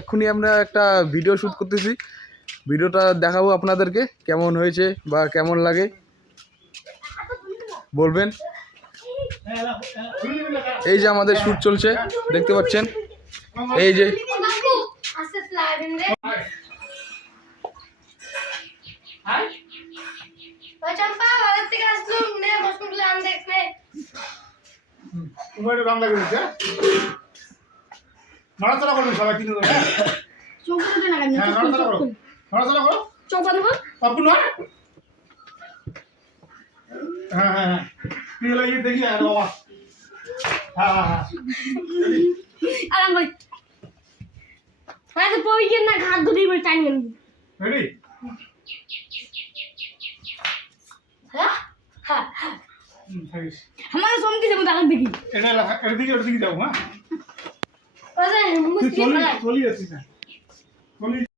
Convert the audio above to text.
এক্ষুনি আমরা একটা ভিডিও শ্যুট করতেছি, ভিডিওটা দেখাবো আপনাদেরকে, কেমন হয়েছে বা কেমন লাগে বলবেন। এই যে আমাদের শ্যুট চলছে, দেখতে পাচ্ছেন, এই যে নড়াচড়া করবেন সবাই, তিন নড়াচড়া করো, হ্যাঁ হ্যাঁ হ্যাঁ, কি লাগিয়ে দেখি আর বাবা, হ্যাঁ হ্যাঁ রেডি। हमारे सोम की जगह दाग दिखी এটা এদিকে যাও। হ্যাঁ वैसे তুই চলি আছিস না, চলি